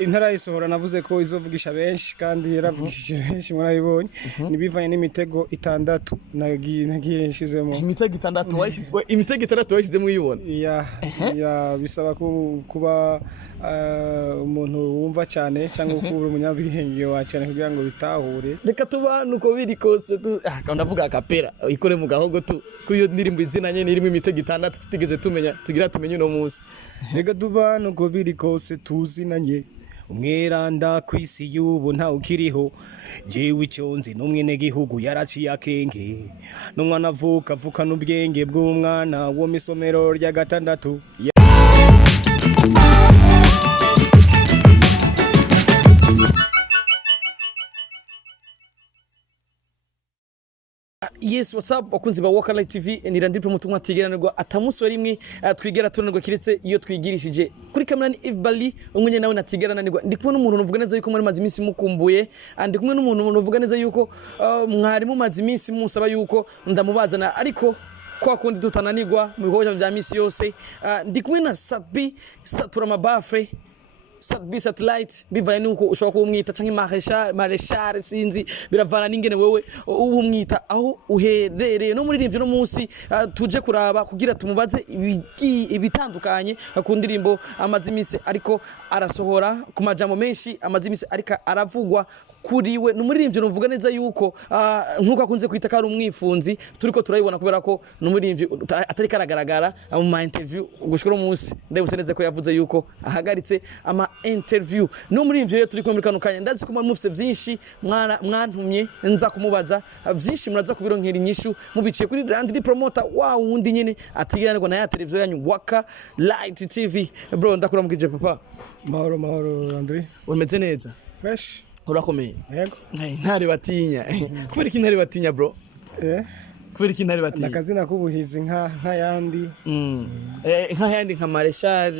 intara isohora navuze ko izovugisha benshi kandi yaravugishije benshi murabibonye nibivanye n'imitego 6 nagiye nshizemo imitego 6 washizemo uyibona ya bisaba kuba umuntu wumva cyane cyangwa kuba umunyabwenge wa cyane kugira ngo bitahure reka tuba nuko biri kose ndavuga akapera ikore mu gahogo kuyo ndirimbo izinanye nirimo imitego 6 tutigeze tumenye uno munsi reka tuba nuko biri kose tuzinanye umweranda kwisi yubu nta ukiriho jewe icyonzi n'umwene gihugu yaraciye akenge n'umwana avuka n'ubwenge bw'umwana wo misomero rya 6 Yes, what's up? Bakunzi ba Walker Light TV ni Indirimbo mutumwa tigeranirwa atamusi warimwe twigera tunanirwa kiretse iyo twigirishije kuri kamera ni Bali umwenye nawe natigerananirwa ndi kumwe n'umuntu uvuga neza yuko muri mazi iminsi mukumbuye ndi kumwe n'umuntu uvuga neza yuko mwari mu mazi iminsi musaba yuko ndamubazana ariko kwa kundi tutananirwa mu bikorwa bya misi yose ndi kumwe na Sabi satura mabafre satellite bivaye nuko ushobora kumwita canke marechal sinzi biravana n'ingene wewe umwita aho uherereye no muri rivyo no munsi tuje kuraba kugira tumubaze ibitandukanye ku ndirimbo amazimisi ariko arasohora ku majambo menshi amazimisi ariko aravugwa kuriwe n'umuririmbyi nuvuga neza yuko nkuko akunze kwita kari umwifunzi turiko turayibona kubera ko n'umuririmbyi atari karagaragara mu interview gushikora umunsi ndebuse neza ko yavuze yuko ahagaritse ama interview n'umuririmbyi rero turi muri kano kanya ndazi ko mufise byinshi mwantumye nza kumubaza byinshi muraza kubironkera inyishu mubiciye kuri Rwanda promoter wundi nyene atigiranirwa na ya televiziyo yanyu Walker Light TV bro ndakuramukije papa mahoro Andre umeze neza fresh urakomeye yego ntare batinya kubera iki ntare batinya bro kubera iki ntare batinya nakazina kubuhizi nka yandi nka yandi nka marechal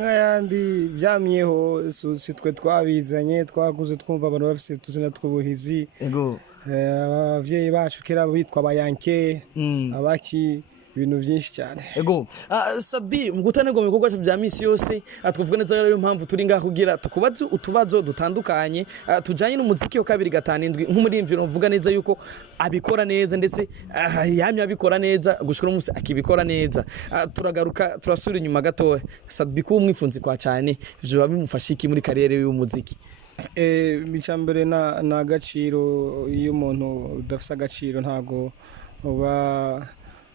nka yandi byamyeho twe twabizanye twaguze twumva abantu bafise tuzina twubuhizi yego abavyeyi bacu kera bitwa bayanke abaki ibintu byinshi cyane ego Sabi mu gutanirwa mu bikorwa bya misi yose twavuga neza rero impamvu turi ngaho kugira tukubaze utubazo dutandukanye tujanye n'umuziki wa 2 nk'umuririmbyi uvuga neza yuko abikora neza ndetse yamye abikora neza gushikora umunsi akibikora neza turagaruka turasura inyuma gato Sabi ko umwifunzi kwa cyane ivyo bimufasha iki muri kariyere y'umuziki bicambere na gaciro iyo umuntu udafisa agaciro ntago uba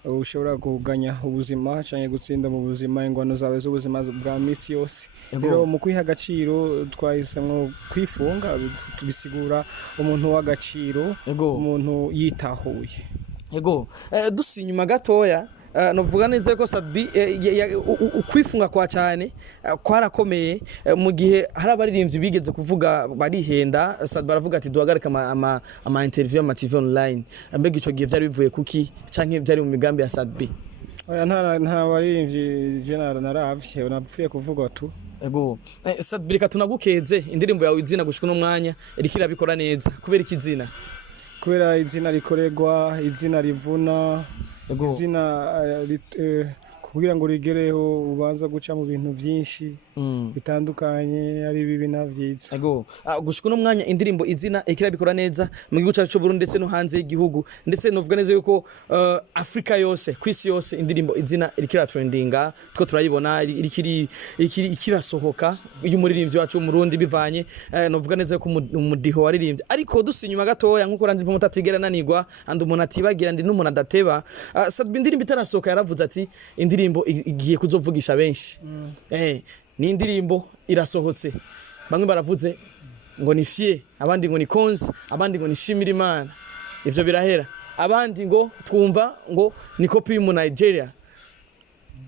ushobora kuganya ubuzima cyane gutsinda mu buzima ingwano zawe z'ubuzima bwa misi yose rero mu kwiha agaciro twahisemo kwifunga tubisigura umuntu w'agaciro umuntu yitahuye yego dusinyuma gatoya novuga neza ko Sabi ukwifunga kwa cyane kwarakomeye mu gihe hari abaririmbyi bigeze kuvuga barihenda Sabi baravuga ati duhagarika ama interview ama TV online mbega ico gihe byari bivuye kuki canke byari mu migambi ya Sabi nta baririmbyi general naravye napfuye kuvuga tu ego Sabi reka tunagukeze indirimbo yawe izina gushika no mwanya irikira bikora neza kubera ikizina kubera izina rikorerwa izina rivuna izina kugira ngo rigereho ubanza guca mu bintu byinshi bitandukanye ari bibi navyiza ego gushika no mwanya indirimbo izina ikira bikora neza mu gihugu cyacu Burundi ndetse no hanze y'igihugu ndetse novuga neza yuko Afrika yose kwisi yose indirimbo izina irikira trendinga two turayibona ikirasohoka uyu muririmbyi wacu mu Burundi bivanye novuga neza ko umudiho waririmbye ariko dusinyuma gatoya nkuko Rwanda mutatigera nanigwa andi umuntu atibagira ndi n'umuntu adateba Sabi indirimbo itarasohoka yaravuze ati indirimbo igiye kuzovugisha benshi ni indirimbo irasohotse bamwe baravuze ngo ni fie abandi ngo ni konzi abandi ngo ni shimira Imana ivyo birahera abandi ngo twumva ngo ni copy mu Nigeria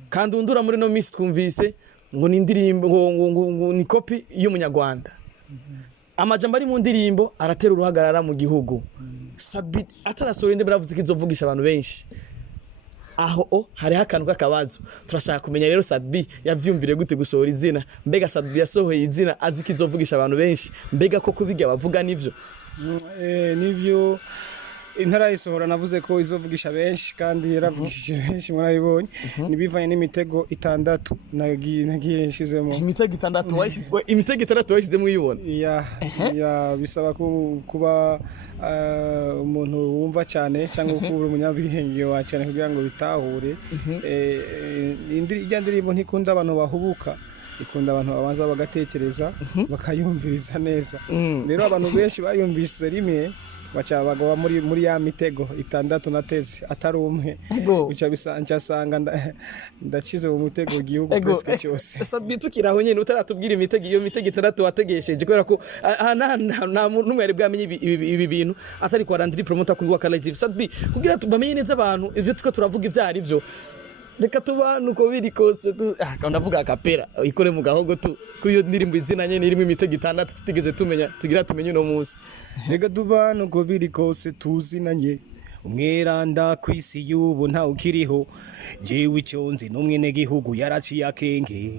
kandi undura muri no miss twumvise ngo ni indirimbo ngo ni copy y'umunyarwanda amajambo ari mu ndirimbo aratera uruhagarara mu gihugu Sabi atarasohora indi baravuze ko izovugisha abantu benshi aho hari hakantu k'akabazo turashaka kumenya rero Sabi yavyumvire gute gusohora izina mbega Sabi yasohoye izina azikizovugisha abantu benshi mbega ko kubiga bavuga nivyo nivyo intara isohora navuze ko izovugisha benshi kandi yaravugishije benshi murabibonye nibivanye n'imitego 6 nagiye nshizemo imitego 6 washizemo uyibona ya bisaba kuba umuntu wumva cyane cyangwa ukubura umunyabwenge wa cyane kugira ngo bitahure indirimbo ntikunda abantu bahubuka ikunda abantu babanza bagatekereza bakayumviriza neza rero abantu benshi bayumvise rimwe bacha bagwa muri ya mitego 6 nateze atari umwe uca bisanga ndacize mu mutego gihugu bwese cyose sadbi tukiraho nyene utaratubwira iyo mitego 6 wategesheje kubera ko nta muntu mwari bwamenye ibi bintu atari kwa Rwanda promoter kuri wa Live sadbi kugira tubamenye neza abantu ivyo tuko turavuga ivyari byo reka tubana uko biri kose ndavuga akapera ikore mu gahogo kuyo ndirimbo izina nyene irimo imitego 6 tutigeze tugira tumenye no munsi reka tubana uko biri kose tuzinanye umweranda kwisi yubu nta ukiriho jewe iconzi n'umwene gihugu yaraciye akenge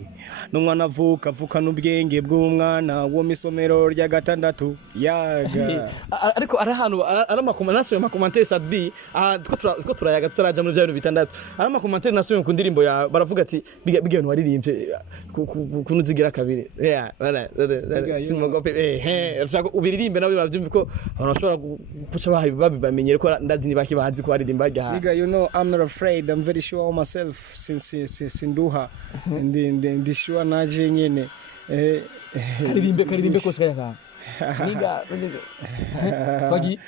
n'umwana avuka n'ubwenge bw'umwana wo misomero rya 6 yaga ariko arahantu aramakomanasiyo makomantere sadbi two turayaga turaja mu byo 6 aramakomantere nasuye ku ndirimbo ya baravuga ati bigeno waririmbye kunuzigira kabiri simogope ubiririmbe nawe bavyumva ko abantu bashobora guca babamenyere ko ndazi baki bazi ko aririmba rya nigga you know I'm not afraid I'm very sure of myself since nduha ndi sure naje nyene karirimbe kose kaya nigga twagi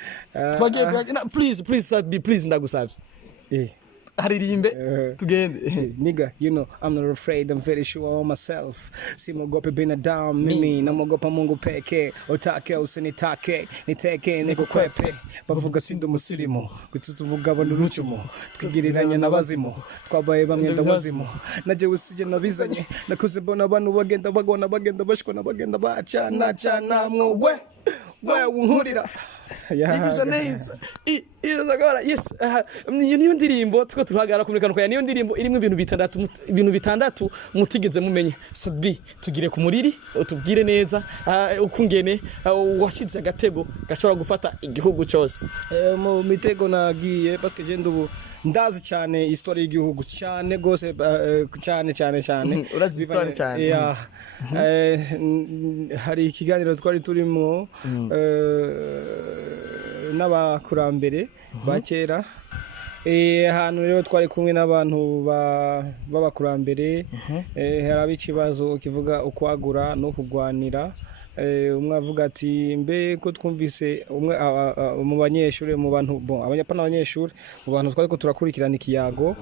please ndagusabye haririmbe tugende nigga you know I'm not afraid I'm very sure of myself simogope bina down mimi namogopa Mungu peke otake usinitake niteke nikukwepe bavuga sindo musirimo gutuza ubugabo n'urucumo twigiriranya n'abazimo twabaye bamwe ndabazimo naje usije nabizanye nakuze bona abantu bagenda bagona bagenda bashikona bagenda bacana mwe unkurira yagize neza izagara yes niyo ndirimbo tuko turahagara kumurikana niyo ndirimbo irimo ibintu bitandatu mutigeze mumenye sadbi tugire ku muriri utubwire neza ukungene washize agatego gashobora gufata igihugu cyose mu mitego nagiye parce que je ndubu ndazi cyane histoire y'igihugu cyane gose cyane urazi histoire cyane hari ikiganiro twari turimo n'abakurambere bakera hano rero twari kumwe n'abantu b'abakurambere haraba ikibazo kivuga ukwagura no kugwanira umwe avuga ati mbe ko twumvise umwe mu banyeshuri mu bantu abanyapana abanyeshuri mu bantu twari ko turakurikirana ikiyago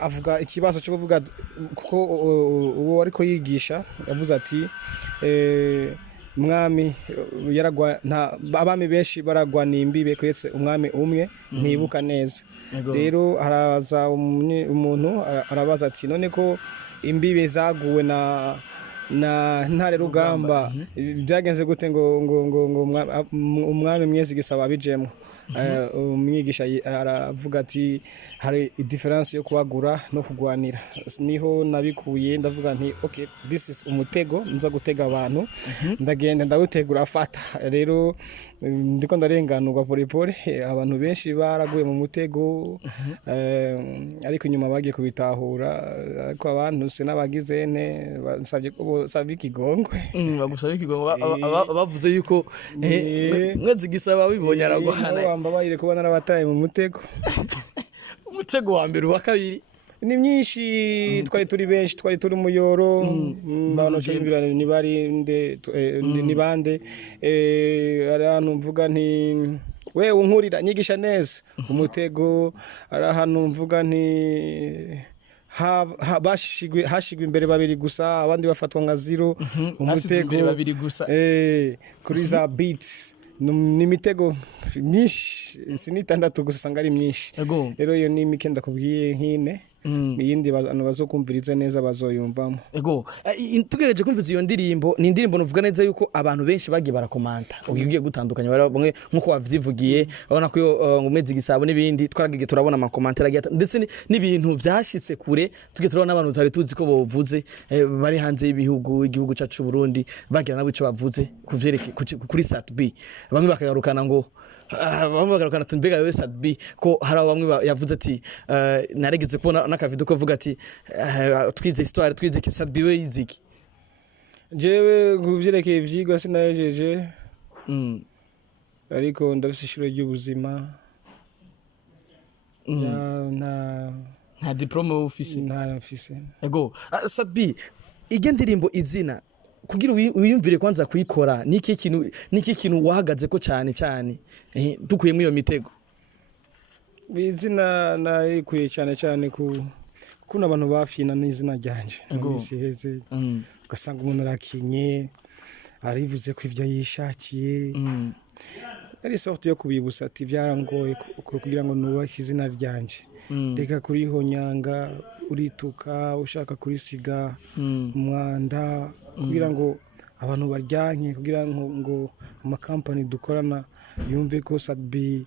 avuga ikibazo cyo kuvuga kuko uwo ariko yigisha yavuze ati umwami yaragwa abami benshi baragwana imbibe kwetse umwami umwe ntibuka neza rero haraza umuntu arabaza ati none ko imbibe zaguwe na ntare rugamba byagenze gute ngo umwami mwezi gisaba bijemo umwigisha aravuga ati hari difference yo kwagura no kugwanira niho nabikuye ndavuga nti okay this is umutego nza gutega abantu ndagenda ndawutegura afata rero ndiko ndarenganurwa polipole abantu benshi baraguye mu mutego ariko nyuma bagiye kubitahura ariko abantu se nabagize ne basabye ko sabiki gongwe bagusaba ikigongwe bavuze yuko mwezi gisaba bibonye aragwana mbabayire kubona nabataye mu mutego umutego wa mbere wa kabiri ni myinshi twari turi benshi twari turi muyoro abantu cy'imbirane ni barinde ni bande ahantu mvuga nti we unkurira nyigisha neza umutego ari ahantu mvuga nti hashigwe imbere babiri gusa abandi bafatwa nka zero umutego babiri gusa kuri za beats n'imitego myinshi sinitandatu gusa sanga ari myinshi rero iyo ni imikenda kubwiye nkine iyindi abantu bazokumviriza neza bazoyumvamo tugereje kumviza iyo ndirimbo ni indirimbo nuvuga neza yuko abantu benshi bagiye barakomanta ugiye gutandukanya bamwe nkuko wavyivugiye babona ko umezi gisabo n'ibindi twaragiye turabona ama commentaire agiye ndetse n'ibintu byashitse kure tugiye turabona abantu tutari tuzi ko bovuze bari hanze igihugu cyacu Burundi bagira nabo ico bavuze kuvyerekeye kuri Satb bamwe bakagarukana ngo bamwe bagarukana ati mbega wewe Sadbi ko hari bamwe yavuze ati naregeze kubona n'akavido ko avuga ati twize histoire twize ki Sadbi we yiziki jewe kuvyerekeye ivyigwa sinayejeje ariko ndafise ishuro ry'ubuzima nta diplome ufise nta mfise ego Sadbi ige ndirimbo izina kugira wiyumvire kwanza kuyikora niki kintu wahagaze ko cyane dukuyemo iyo mitego izina nayikuye cyane kuna abantu bafina n'izina ryanje n'isi heze ugasanga umuntu arakinye arivuze ko ivyo yishakiye ari sorte yo kubibusa ati byarangoye kugira ngo nubake izina ryanje reka kurihonyanga urituka ushaka kurisiga umwanda kugira ngo abantu baryanye kugira ngo amakampani dukorana yumve ko Sadbi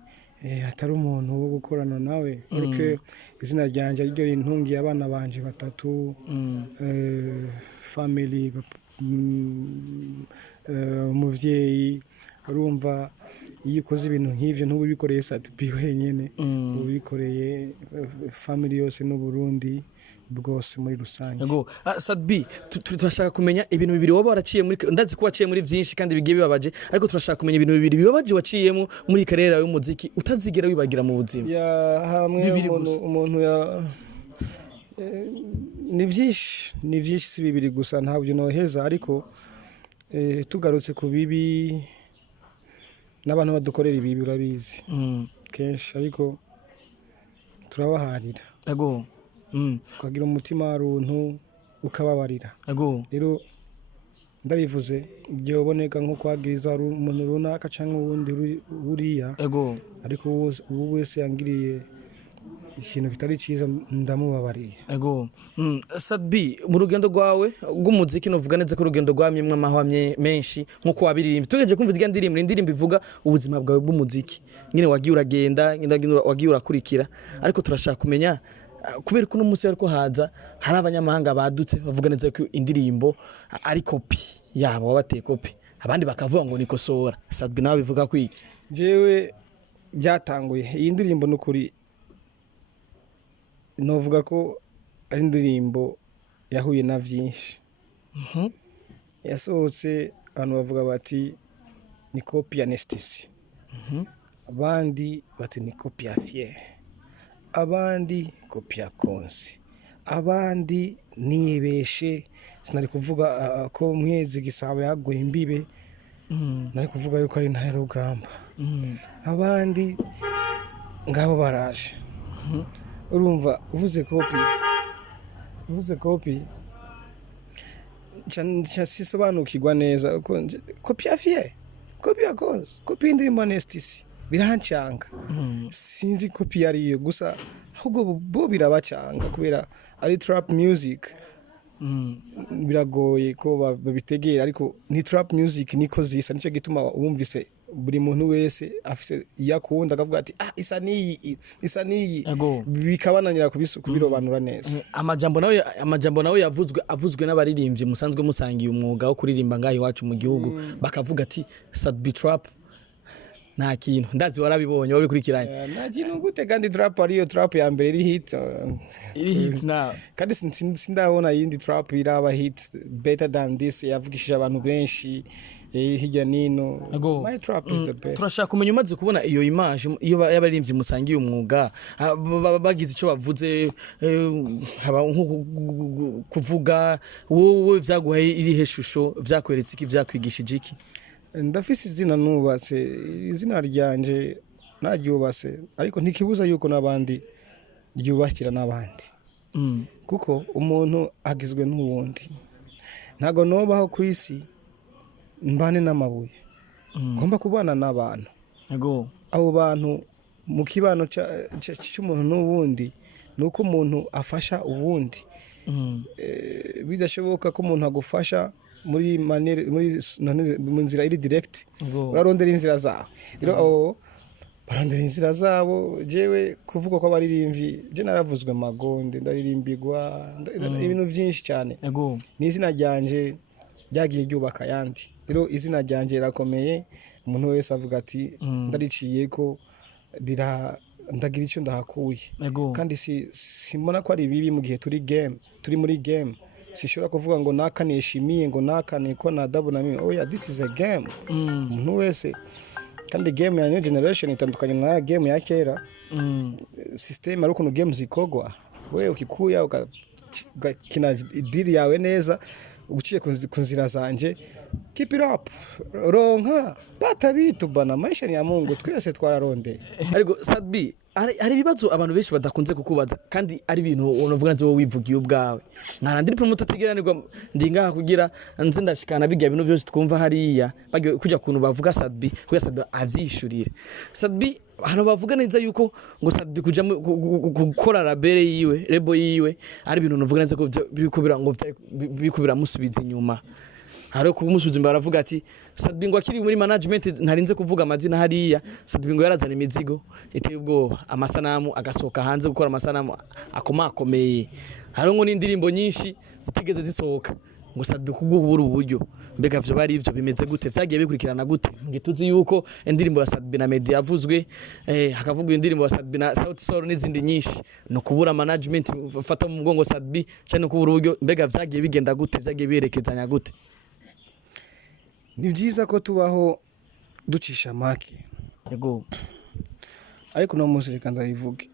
atari umuntu wo gukorana nawe ariko izina ryanje ari ryo rintungiye abana banje batatu family umuvyeyi urumva iyo ukoze ibintu nk'ivyo ntubikoreye Sadbi wenyene ubikoreye family yose no Burundi bwose muri rusange. Yego Sadbi turashaka kumenya ibintu bibiri waba waraciye muri ndazi ko waciye muri byinshi kandi bigiye bibabaje ariko turashaka kumenya ibintu bibiri bibabaje waciyemo muri karera y'umuziki utazigera wibagira mu buzima. Ya hamwe umuntu ya ni byinshi si bibiri gusa ntabyo noheza ariko tugarutse ku bibi n'abantu badukorera ibibi urabizi kenshi ariko turabaharira. Yego ukagira umutima runtu ukababarira rero ndabivuze byoboneka nko kwagiriza umuntu runaka cyangwa uwundi buriya ariko ubu wese yangiriye ikintu kitari cyiza ndamubabariye. Sadbi mu rugendo rwawe rw'umuziki novuga neza ko urugendo rwamyemwe amahwamye menshi nkuko wabiririmba tugeje kumva irya ndirimbo ivuga ubuzima bwawe bw'umuziki nyine wagiye uragenda wagiye urakurikira ariko turashaka kumenya kubera ko n'umunsi ariko haza hari abanyamahanga badutse bavuga neza ko indirimbo ari copy yabo wabateye copy abandi bakavuga ngo nikosora. Sadbi nawe bivuga ko iki? Jewe byatanguye iyi ndirimbo n'ukuri novuga ko ari indirimbo yahuye na byinshi yasohotse abantu bavuga bati ni copy ya Nestis abandi bati ni copy ya Fier abandi copy ya Konsi abandi nibeshe sinari kuvuga ko mwezi gisabo yaguye imbibe nari kuvuga yuko ari nta rugamba abandi ngabo baraje urumva uvuze copy sisobanukirwa neza copy ya Fier copy ya Konsi copy indirimbo Nestis birancanga sinzi copy yariyo gusa ahubwo bo birabacanga kubera ari trap music biragoye ko babitegera ariko ni trap music niko zisa nico gituma wumvise buri muntu wese afise yakunda akavuga ati isa niyi bikabananira kubirobanura neza. Amajambo nawe avuzwe n'abaririmbyi musanzwe musangiye umwuga wo kuririmba ngaho iwacu mu gihugu bakavuga ati Sadbi trap nta kintu ndazi warabibonye wabikurikiranye nta kintu gute kandi trap ariyo trap ya mbere iri hit na kandi sindabona yindi trap iraba hit better than this yavugishije abantu benshi hirya nino. My trap is the best. Turashaka kumenya umaze kubona iyo image iyo y'abaririmbyi musangiye umwuga bagize ico bavuze haba kuvuga wowe vyaguhaye iri heshusho vyakweretse iki vyakwigishije iki? Ndafise izina nubatse izina ryanje naryubase ariko ntikibuza yuko nabandi ryubakira nabandi kuko umuntu agizwe n'uwundi ntago nobaho kwisi mbane n'amabuye ngomba kubana n'abantu abo bantu mu kibano cy'umuntu n'uwundi nuko umuntu afasha uwundi bidashoboka ko umuntu agufasha muri nzira iri direct urarondera inzira zawe rero barondera inzira zabo jewe kuvuga ko abaririmvyi je naravuzwe magonde ndaririmbirwa ibintu byinshi cyane n'izina ryanje ryagiye ryubaka yandi rero izina ryanje rirakomeye umuntu wese avuga ati ndariciye ko ndagira icyo ndahakuye kandi simbona ko ari bibi mu gihe turi muri game sishobora kuvuga ngo nakanishimiye ngo nakane ko nadabona mimi oya this is a game umuntu wese kandi game ya new generation itandukanye na game ya kera system ari ukuntu game zikogwa wewe ukikuya ukakina diri yawe neza uciye ku nzira zanje keep it up ronka pata bitu bana maisha ni ya Mungu twese twararonde ariko Sadbi hari bibazo abantu benshi badakunze kukubaza kandi ari ibintu unovuga nzo wivugiye ubwawe nkana ndiri promoter tigeranirwa ndinga kugira nzi ndashikana bijya bintu byose twumva hariya bagiye kujya kuntu bavuga Sadbi kuya Sadbi avyishurire Sadbi hano bavuga neza yuko ngo Sadbi kuja gukora label yiwe rebo yiwe ari ibintu unovuga neza ko biko biramusubiza inyuma hari ko umusubiza imbere aravuga ati Sadbi ngo akiri muri management ntarinze kuvuga amazina hariya Sadbi ngo yarazana imizigo iteye ubwoba amasanamu agasohoka hanze gukora amasanamu akomakomeye hari ngo n'indirimbo nyinshi zitigeze zisohoka ngo Sadbi kubw'ubura uburyo mbega byo bari ivyo bimeze gute vyagiye bikurikirana gute ngituzi yuko indirimbo ya Sadbi na Media yavuzwe hakavugwa indirimbo ya Sadbi na Sauti Sol n'izindi nyinshi no kubura management fata mu mugongo Sadbi cyane kubura uburyo mbega vyagiye bigenda gute vyagiye birekezanya gute ni byiza ko tubaho ducisha make ariko no munsi reka ndabivuge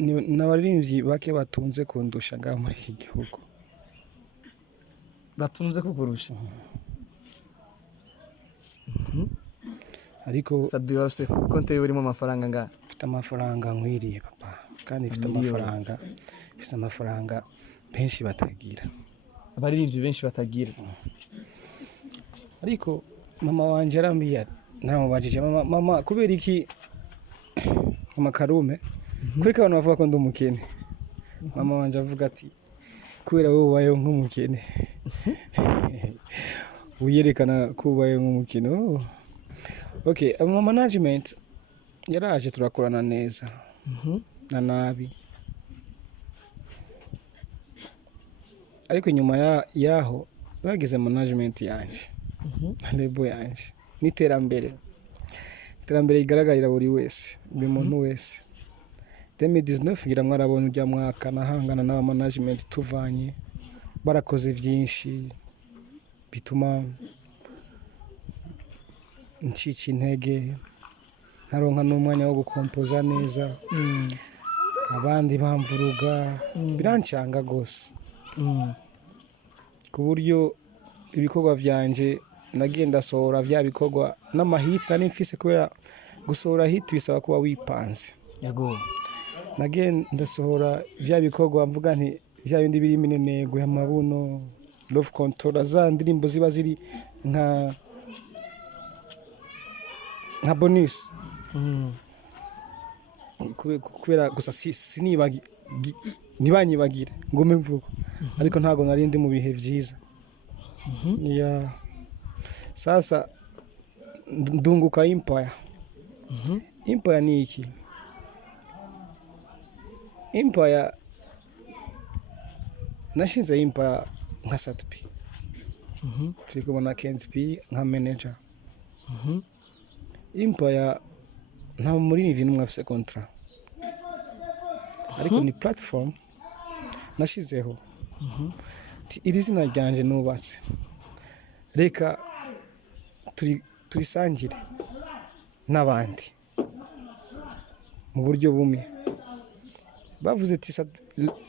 n'abaririmbyi bake batunze kundusha ngaha muri iki gihugu batunze kukurusha ariko Sadbi wafise konte urimo amafaranga ngaha mfite amafaranga nkwiriye papa kandi mfite amafaranga benshi batagira abaririmbyi benshi batagira ariko mama wanje arambiye naramubajije mama kubera iki mama Karume kuri abantu bavuga ko ndi umukene mama wanje avuga ati kubera wowe ubayeho nk'umukene uyerekana ko ubayeho nk'umukene okay ama management yaraje turakorana neza na nabi ariko nyuma yaho bagize management yanje lebo yanje n'iterambere igaragarira buri wese buri muntu wese 2019 ngira mwarabona ujya mwaka nahangana n'aba management tuvanye barakoze byinshi bituma ncici intege ntaronka n'umwanya wo gukompoza neza abandi bamvuruga birancanga gose ku buryo ibikorwa byanje nagenda sohora bya bikorwa n'amahiti nari mfise kubera gusohora hit bisaba kuba wipanze nagenda sohora bya bikorwa mvuga nti bya bindi biri minenegwe amabuno love control za ndirimbo ziba ziri nka bonus kubera gusa ntibanyibagire ngo mvugo ariko ntago nari ndi mu bihe byiza sasa ndunguka empire ni iki empire nashinze empire nka Sadbi turi kubona Kenzi nka manager empire nta muri ibintu mwafise contrat ariko ni platform nashizeho iri zina ryanje nubatse reka turisangire n'abandi mu buryo bumwe bavuze ati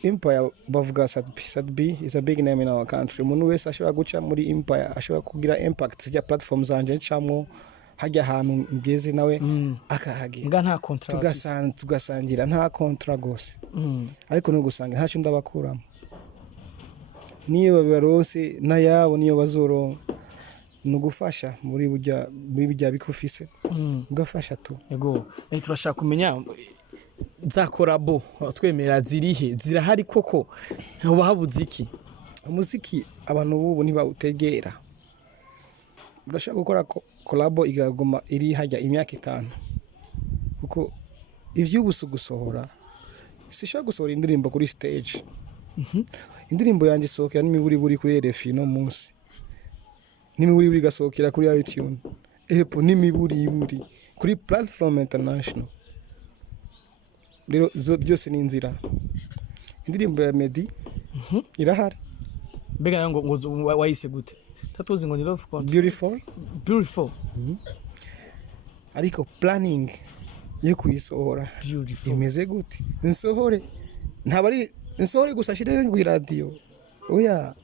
empire bavuga Sadbi is a big name in our country umuntu wese ashobora guca muri empire ashobora kugira impact ya platform zanje ncamwo hajya ahantu ngeze nawe akahagira nta contract tugasangira nta contract gose ariko no gusanga ntacyo ndabakuramo niyo baronse nayabo niyo bazoronka nugufasha muri bijya bikufise ugafasha tu turashaka kumenya za korabo twemera zirihe zirahari koko bahabuze iki umuziki abantu bubu ntibawutegera urashaka gukora kolabo igagoma iri hajya imyaka 5 kuko ivyubusu gusohora sishaka gusohora indirimbo kuri stage indirimbo yanjye sohokera n'imiburi buri kuri RFI no munsi n'imiburi gasohokera kuri iTunes Apple n'imiburi kuri platform international. Rero byose ni inzira. Indirimbo ya Meddy irahari. Mbega ngo wayise gute? Tatuzi ngo ni love country. Beautiful. Ariko planning yo kuyisohora imeze gute? Nsohore ntabari nsohore gusa shire ngo radio. Oya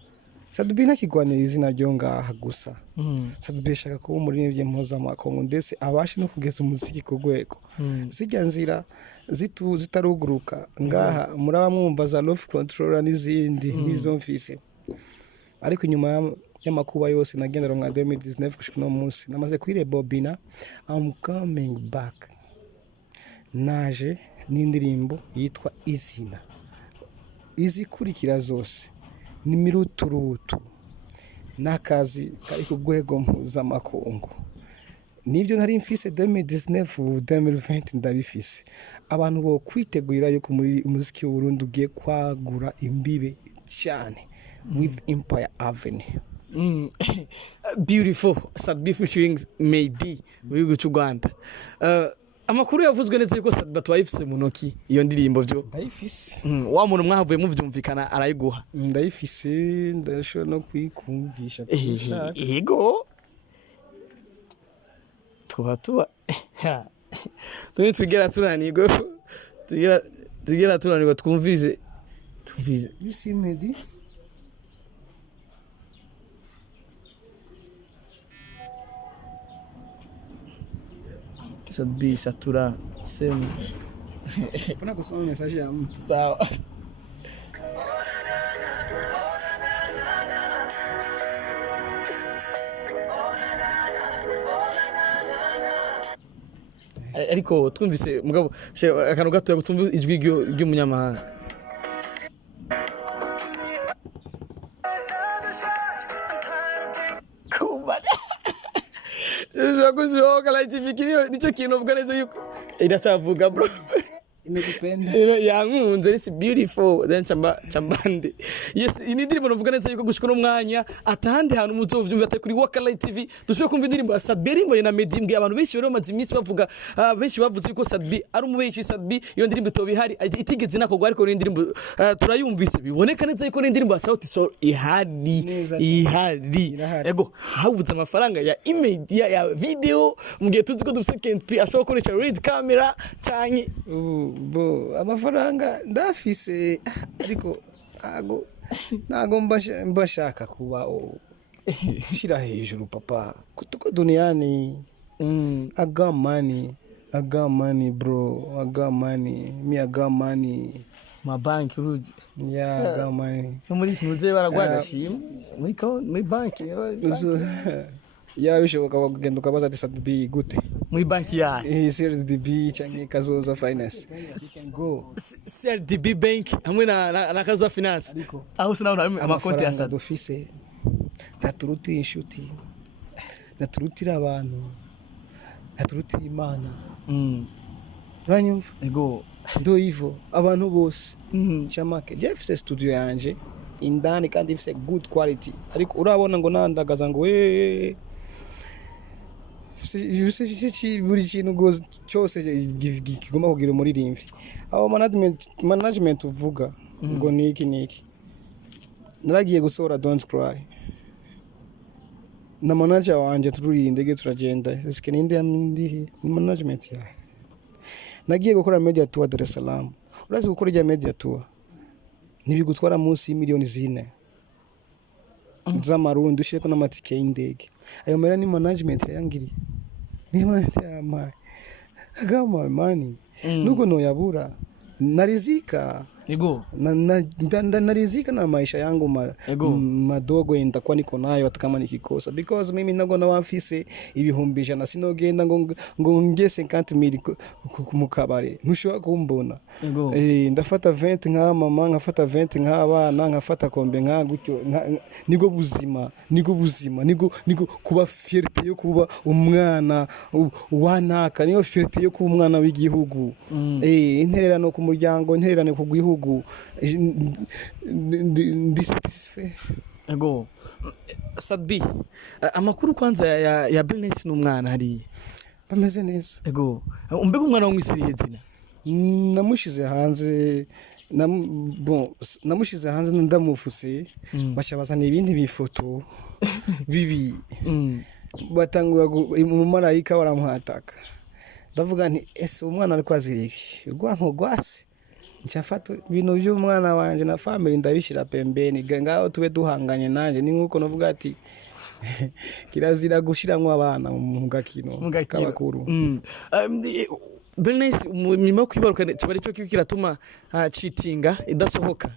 Sadbi nakigwanira izina ryo ngaha gusa. Sadbi shaka kuba umuririmbyi mpuzamakungu ndetse abashe no kugeza umuziki ku rwego. Zijya nzira zitaruguruka ngaha muraba mwumva za love controller n'izindi nizo mfise. Ariko nyuma y'amakuba yose nagendera nka 2019 gushika no munsi namaze kwire Bobina I'm coming back. Naje n'indirimbo yitwa izina. Izikurikira zose ni miruturutu nakazi kari ku rwego mpuzamakungu. Nibyo ntari mfise 2019 2020 ndabifise. Abantu bo kwitegurira yuko muri umuziki w'u Burundi ugiye kwagura imbibe cyane with Empire Avenue. Beautiful. Sadbi featuring Meddy mu gihugu cy'u Rwanda. Amakuru yavuzwe neza yuko Sadbi twayifise mu ntoki iyo ndirimbo byo. Ndayifise. Wa muntu mwahavuye muvyumvikana arayiguha. Ndayifise ndashobora no kuyikumvisha. Yego. Tuba twigera tunanirwa twumvise. You see Meddy? Sadbi satura sema. Pana kusoma message ya mtu. Sawa. Ariko twumvise mugabo akantu gato gutumva ijwi ry'umunyamahanga. Zakoze woka live video nico kintu uvuga neza yuko idacavuga bro. Imekupenda. Yankunze it's beautiful then chambande. Yes indirimbo novuga neza yuko gushika no mwanya atahandi hantu muzovyumva ate kuri Waka Live TV dushobora kumva indirimbo ya Sadbi na Meddy mbwe abantu benshi bari bamaze iminsi bavuga benshi bavuze yuko Sadbi ari umubeshi Sadbi iyo ndirimbo tobihari itigeze nakogwa ariko ni indirimbo turayumvise biboneka neza yuko ni indirimbo ya Sauti Sol ihari. Ego habuze amafaranga ya image ya video mugihe tuzi ko dufise KNP ashobora gukoresha red camera cyane bo amafaranga ndafise ariko nago mbashaka kuba shira hejuru papa kutuko duniani I got money bro I got money mabanki uruji I got money muri sinuze baragwada shima muri banki ya bishoboka kugenda ukabaza ati Sadbi gute muri banki ya CRDB cyangwa Kazoza Finance you can go CRDB bank hamwe na Kazoza Finance aho sinaona amakonti ya Sadbi dufise naturutira inshuti naturutira abantu naturutira Imana ranyumva ego ndo hivyo abantu bose chamake Jeff's studio yanje indani kandi ifise good quality ariko urabona ngo nandagaza ngo buri kintu cyose kigomba kugira umuririmvi aho management uvuga ngo niki naragiye gusohora Don't Cry na manager wanje turindege turagenda iske ndi management ya nagiye gukora media tour Dar es Salaam urazi gukora ijya media tour nibigutwara munsi y'imiliyoni 4 z'amarundi ushireko n'amatike y'indege ayo mera ni management yangiriye ni management agama money nuko no yabura narizika ego narizika na maisha yangu madogo entakuwa niko nayo atakama nikikosa because mimi nago na wafise ibihumbi ijana sinogenda ngo nge 50,000 kumukabare ntushobora kumbona ndafata 20 nka mama nkafata 20 nka abana nkafata kombe nka gutyo nigo buzima nigo kuba fierté yo kuba umwana wanaka niyo fierté yo kuba umwana w'igihugu intererano ku muryango intererano ku gihugu ndi satisfait Ego. Sadbi. Amakuru kwanza ya Billnass n'umwana hari. bameze neza. Ego. Umbega umwana wo mwisiriye zina. Namushize hanze namushize hanze ndamufuse bashabazana ibindi bifoto bibi batangura mu marayika baramuhataka ndavuga nti ese umwana ari kwaziriki rwanko gwase ncyafata ibintu by'umwana wanje na family ndabishira pembeni ngaho tube duhanganye nanje ni nkuko navuga ati kirazira gushiramwe abana mu gakino kabakuru. Billnass nyuma yo kwibaruka kiba aricyo kiratuma cheatinga idasohoka.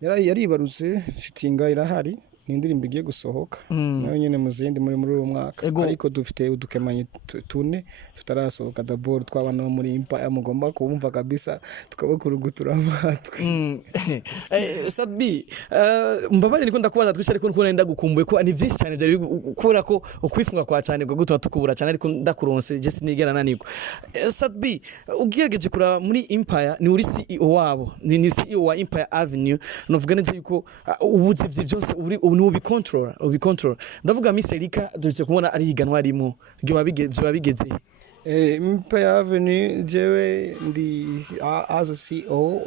Yaribarutse cheatinga irahari ni indirimbo igiye gusohoka nayo nyene muzindi muri uwo mwaka ariko dufite udukemanyi tune tutarasohoka d'abord twabana muri Empire mugomba kumva kabisa tukabakurugutura amatwi. Sadbi mbabare niko ndakubaza twishe ariko nko nenda gukumbuye ko ni byinshi cyane byari kubura ko ukwifunga kwa cyane ngo gutuma tukubura cyane ariko ndakuronse je sinigera naniko. Sadbi ugiyegeje kura muri Empire ni uri CEO wabo ni CEO wa Empire Avenue novuga neza yuko ubuzi byose uri ubi control ndavuga Miss Erika dutse kubona ari higanwa arimo ryo babigeze. Empire Avenue jewe ndi as a CEO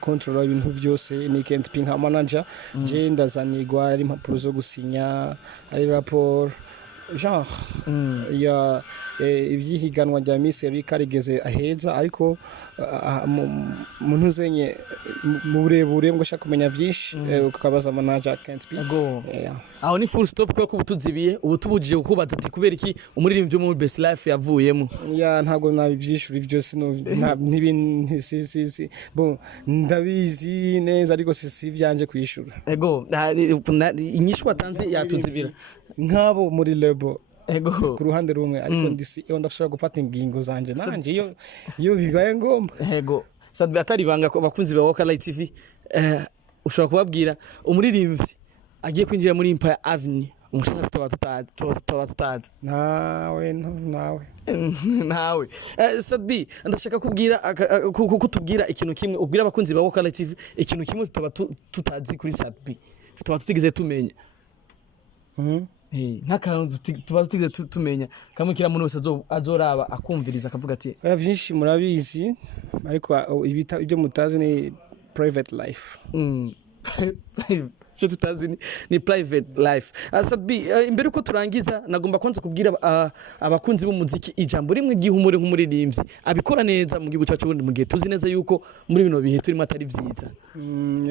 control ibintu byose ni Kent Pink manager je ndazanirwa ari impapuro zo gusinya ari rapport genre ya ibyihiganwa rya Miss Erika rigeze aheza ariko muntu zenye mu burebure ngo shaka kumenya byinshi ukabaza manager Kent Pink. Aho ni full stop ko kubutuzibiye ubutubujije kukubaza ati kubera iki umuririmbyi mu best life yavuyemo. Ntabwo nabibyishuri byose n'ibintu si bon ndabizi neza ariko si byanje kwishura. Inyishu watanze yatuzibira nkabo muri label ku ruhande rumwe ariko ndisi ndashaka gufata ingingo zanje nanje iyo bibaye ngomba. Sadbi atari banga ko bakunzi ba Woka Light TV ushobora kubabwira umuririmbyi agiye kwinjira muri Empire Avenue umushaka tutazi nawe. Sadbi ndashaka kubwira kutubwira ikintu kimwe ubwira abakunzi ba Woka Light TV ikintu kimwe tutazi kuri Sadbi tuba tutigeze tumenya. Nk'akantu tuba tutigeze tumenya kamwe kira muntu wese azoraba akumviriza akavuga ati byinshi murabizi ariko ibyo mutazi ni private life. cyo tutazi ni private life. Sadbi imbere uko turangiza nagomba kwanza kubwira abakunzi b'umuziki ijambo rimwe gihumure nk'umuririmbyi abikora neza mu gihugu cyacu mu gihe tuzi neza yuko muri bino bihe turimo atari vyiza.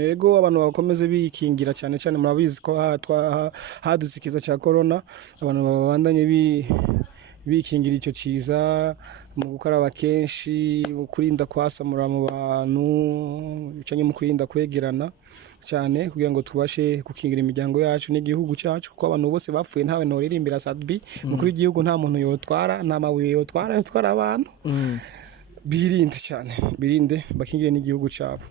Yego abantu bakomeze bikingira cyane cyane murabizi ko hadusikiza cya corona abantu babandanye bikingira icyo ciza mu gukaraba kenshi mu kurinda kwasamura mu bantu cyane mu kurinda kwegerana cyane kugira ngo tubashe gukingira imiryango yacu n'igihugu cyacu kuko abantu bose bapfuye ntawe noririmbira Sadbi mukuru w'igihugu nta muntu yotwara nta mabuye yotwara abantu birinde bakingire n'igihugu cyabo.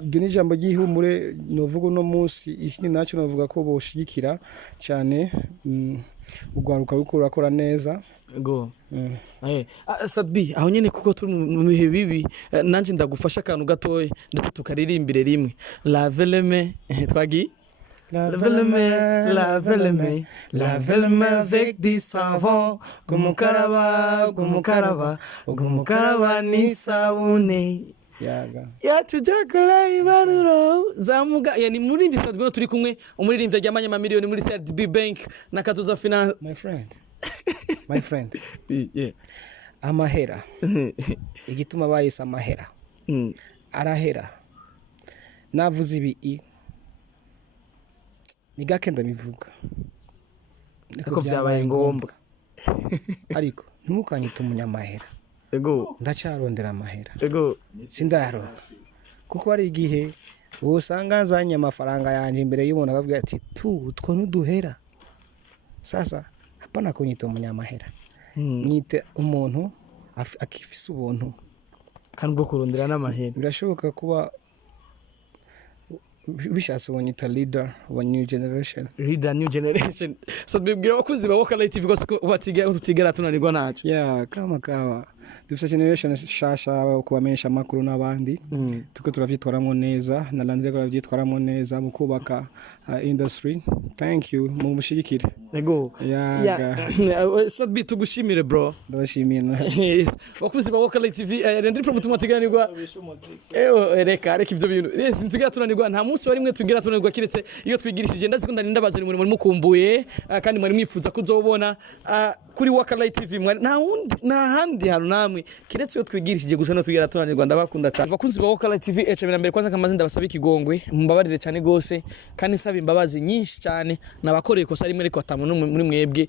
Ibyo ni ijambo ry'ihumure novuga uno munsi ikindi nacyo navuga ko boshigikira cyane ugwaruka gukora neza. Sadbi aho nyene kuko turi mu bihe bibi nanje ndagufasha akantu gatoye ndetse tukaririmbire rimwe laveleme twagi laveleme avec du savon gumukaraba ni sabune tujakala ibaruro zamuga yani muri Sadbi turi kumwe umuririmbyi ajyamanye amamiliyoni muri CRDB Bank na Katuza Finance my friend yeah amahera igituma bayisa amahera arahera navuze ibi ni gake ndabivuga niko byabaye ngombwa ariko ntimukanyita umunyamahera ndacarondera amahera sindaro kuko ari igihe usanga nzanye amafaranga yanje imbere y'umuntu akavuga ati two ntuduhera sasa hapana kunyita umunyamahera nyite umuntu akifise ubuntu kandi bwo kurondera n'amahera. Birashoboka kuba bishatse wanyita leader wa new generation. Sadbi bwira abakunzi ba Woka Light TV ko batigera tunanirwa nacu. Kama dufite generation shasha kubamenyesha amakuru n'abandi tuko turavyitwaramo neza na Landry turavyitwaramo neza mu kubaka industry. Thank you mu mushigikire. Ego Sadbi tugushimire bro. Ndabashimiye bakuzi ba Woka TV Landry Pro mutumwa tiganirwa reka ivyo bintu tugira tunanirwa nta munsi wa rimwe tugira tunanirwa kiretse iyo twigirishije ndazikunda ndabazana muri mukumbuye kandi mwari mwifuza kuzobona kuri Woka TV nta handi haru namwe kiretse iyo twigirishije gusa no tugira tunanirwa ndabakunda cyane bakuzi ba Woka TV ecabira mbere kwanza kamaze ndabasaba ikigongwe mbabarire cyane gose kandi saba imbabazi nyinshi cyane nabakoreye kosa rimwe ariko atamu muri mwebwe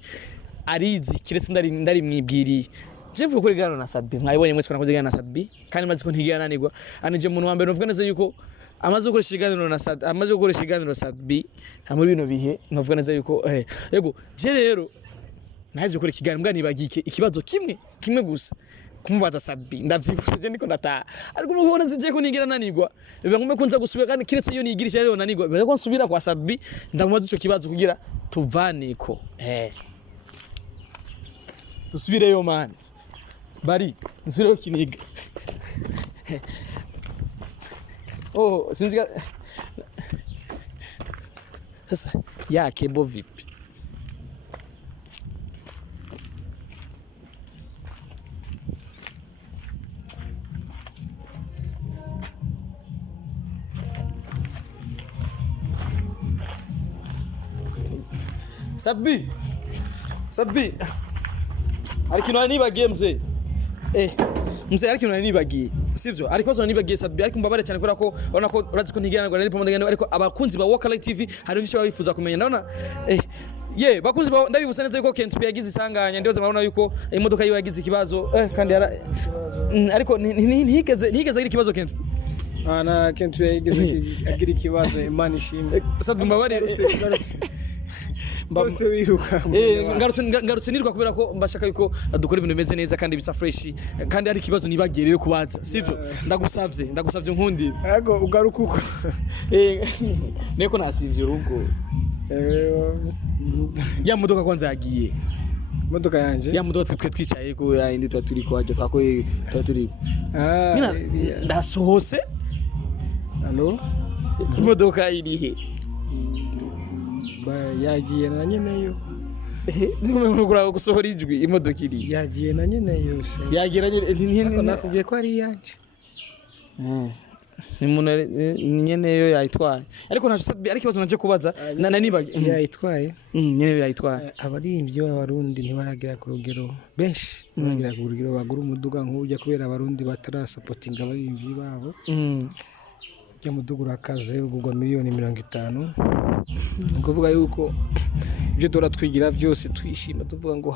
arizi kiretse ndari mwibwiriye Jefu kuri gano na Sadbi mwayibonye mwese nakoze gano na Sadbi kandi maze ko ntigira nanirwa anije umuntu wa mbere novuga neza yuko amaze gukoresha iganiro na Sadbi amaze gukoresha iganiro Sadbi muri bino bihe novuga neza yuko yego je rero naje gukora ikiganiro mbwa nibagike ikibazo kimwe gusa kumubaza Sadbi ndavyibusije niko ndata ariko mubona zije ko nigira nanirwa biba ngombe kunza gusubira kandi kiretse iyo nigirisha rero nanirwa biba ko nsubira kwa Sadbi ndamubaza ico kibazo kugira tuvaniko tusubireyo mani bari dusubireyo kiniga sinziga sasa yake bo vipi Sadbi ariko nani bagiye mzee mzee ariko nani bagiye sivyo ariko zo nibagiye Sadbi ariko mbabare cyane kubera ko urabona ko urazi ko ntigirana ngo Landry Pro ariko abakunzi ba Woka TV hari n'icyo babifuza kumenya ndabona bakunzi ba ndabibutsa neza yuko Kentupi yagize isanganya ndibaza murabona yuko imodoka yiwe yagize ikibazo kandi ariko ntigeze agira ikibazo Kentupi na Kentupi yagize agira ikibazo Imana ishimwe Sadbi mbabare bose wiruka ngarutse nirwa kubera ko mbashaka yuko dukora ibintu bimeze neza kandi bisa fresh kandi ari kibazo nibagiye rero kubaza sivyo ndagusavye nkundi yego ugaruka uko neko nasivye urugo ya modoka kwanza yagiye modoka yanje ya modoka twe twicaye ko indi turi ko ajya twakoye turi ndasohose allo modoka irihe yagiye na nyeneyo zimugura gusohora ijwi imodoka iri yagiye na nyeneyo se yagira nakubwiye ko ari yanje ni nyeneyo yayitwaye ariko nta Sadbi ariko ikibazo naje kubaza nanibagiye yayitwaye nyeneyo yayitwaye abaririmbyi b'abarundi ntibaragira ku rugero benshi baragira ku rugero bagura umuduga nk'ujya kubera abarundi batarasapotinga abaririmbyi babo ya muduga urakaze ugurwa miliyoni 50 ukuvuga yuko ibyo dora twigira byose twishima tuvuga ngo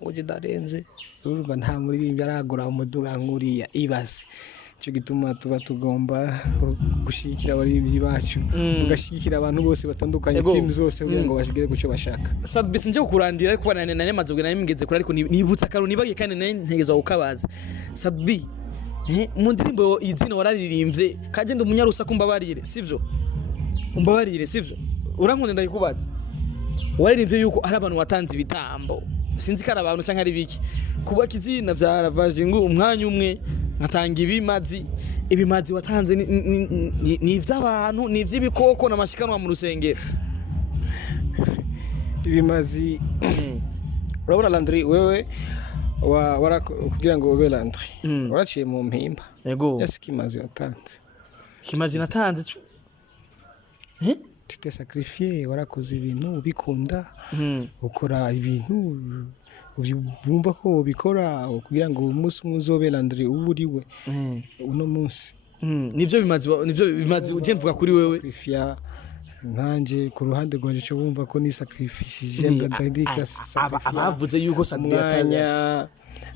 ngo je darenze urumva nta muririmbyi aragura umuduga nkuriya ibaze cyo gituma tuba tugomba gushikira abaririmbyi bacu tugashikira abantu bose batandukanye team zose kugira ngo bashigire gucyo bashaka Sadbi sinje kurandira ariko nane maze ubwo nane migeze kuri ariko nibutsa karo nibagiye kandi ntegeza ukabaza Sadbi mu ndirimbo izina wararirimbye kagenda umunyarusa kumbabarire sivyo umbabarire sivyo urankunda ndayikubaza waririmbye yuko ari abantu watanze ibitambo sinzi ko ari abantu cyangwa ari biki kuba kizina byaravaje ngo umwanya umwe natanga ibimazi watanze ni ivy'abantu ni ivy'ibikoko namashikanwa mu rusengero ibimazi urabona Landry wewe kugira ngo ube Landry waraciye mu mpimba yego yasikimazi watanze kimazi natanze tute sacrifier warakoze ibintu bikunda ukora ibintu bumva ko ubikora kugira ngo umunsi uzobe Landry uburiwe uno munsi nivyo bimazi uje mvuga kuri wewe sacrifier nkanje ku ruhande rwanje cyo bumva ko ni sacrifice ndadika abavuze yuko Sadbi yatanya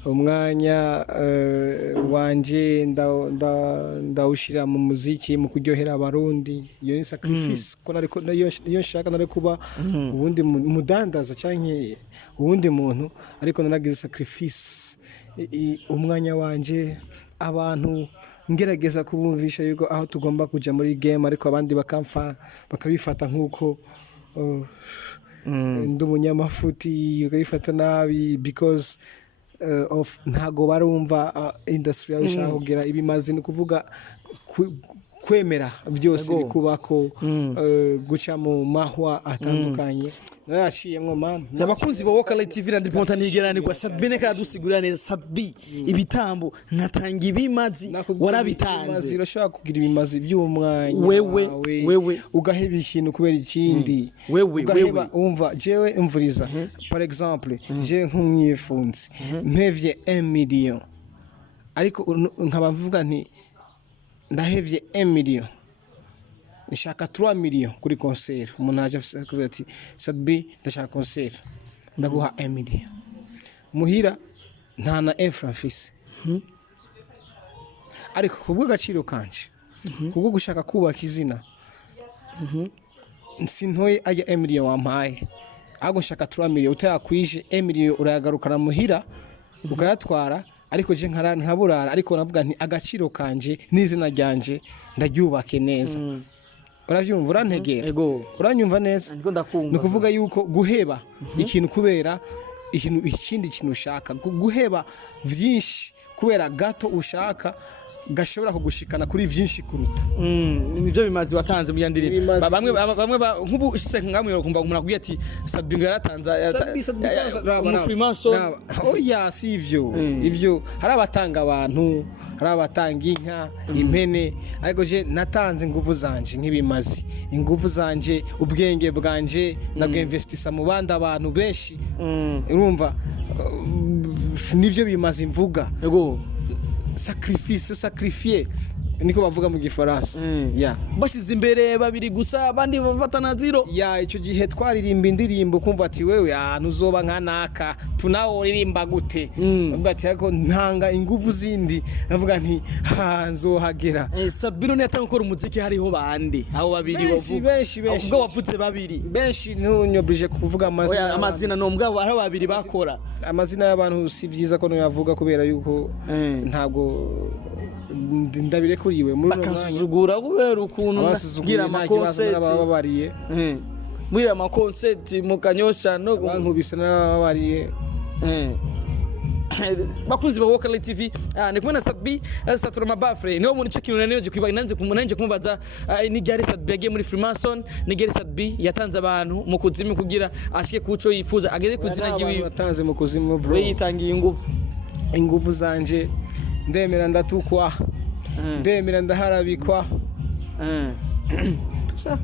umwanya wanje ndawushira mu muziki mu kuryohera abarundi iyo ni sacrifice ko nariko iyo nshaka nari kuba ubundi mudandaza canke ubundi muntu ariko naragize sacrifice umwanya wanje abantu ngerageza kubumvisha yuko aho tugomba kuja muri game ariko abandi bakabifata nkuko ndi umunyamafuti bakabifata nabi because of ntago barumva industry yawe ishaka kugira ibimazi ni kuvuga kwemera byose bikubako guca mu mahwa atandukanye narashiyemwe man abakunzi ba Woka Light TV Indirimbo ntigeranirwa Sadbine karadusigurira neza Sadbi ibitambo ntatanga ibimazi warabitanze urashaka kugira ibimazi by'umwanya wewe ugaheba ikintu kubera ikindi ugaheba umva jewe imvuriza par exemple je nk'umwifunzi mpevye 1 million ariko nkaba mvuga nti ndahevye 1 million nishaka 3 million kuri concert umuntu aje afite ati Sadbi ndashaka concert ndaguha 1 million muhira nta na infrafise ariko kubwo gaciro kanje kubwo gushaka kubaka izina sintoye ajya 1 million wampaye ahubwo nshaka 3 million utayakwije 1 million urayagarukana muhira ukayatwara ariko je nkaburara ariko navuga nti agaciro kanje n'izina ryanje ndaryubake neza uravyumva urantegera uranyumva neza ni kuvuga yuko guheba ikintu kubera ikindi kintu ushaka guheba vyinshi kubera gato ushaka gashobora kugushikana kuri vyinshi kuruta nivyo bimazi watanze mu yandirimbo bamwe nkubu ishise ngamwe kumva umuntu akubwiye ati Sadbi ngaratanza mu Freemason oya sivyo ivyo hari abatanga abantu hari abatanga inka impene ariko je natanze ingufu zanje nk'ibimazi ingufu zanje ubwenge bwanje nabwinvestisa mu bandi abantu benshi urumva nivyo bimazi mvuga sacrifier niko bavuga mu gifaransa bashize imbere babiri gusa abandi bafatana zero ico gihe twaririmba indirimbo kumva ati wewe ntuzoba nkanaka tunawo ririmba gute bavuga ati ariko ntanga ingufu zindi navuga nti nzohagera Sadbi none yatanga gukora umuziki hariho bandi abo babiri bavuga ubwo wavutse babiri benshi ntunyobrije kuvuga amazina no mbwa ari babiri bakora amazina y'abantu si vyiza ko noyavuga kubera yuko ntago ndabirekuriwe muri bakasuzugura kubera ukuntu ngira amakonset babariye muri amakonset mu Kanyosha no bankubise n'ababariye bakunzi ba Woka Light TV ni kumwe na Sadbi satura mabafre niho muri cyo kintu nane je kwibaga nanze kumubaza ni gari Sadbi yagiye muri Freemason ni gari Sadbi yatanze abantu mu kuzimu kugira ashike kuco yifuza ageze kuzina giwe yatanze mu kuzimu bro yitangiye ingufu zanje ndemera ndatukwa ndemera ndaharabikwa tusa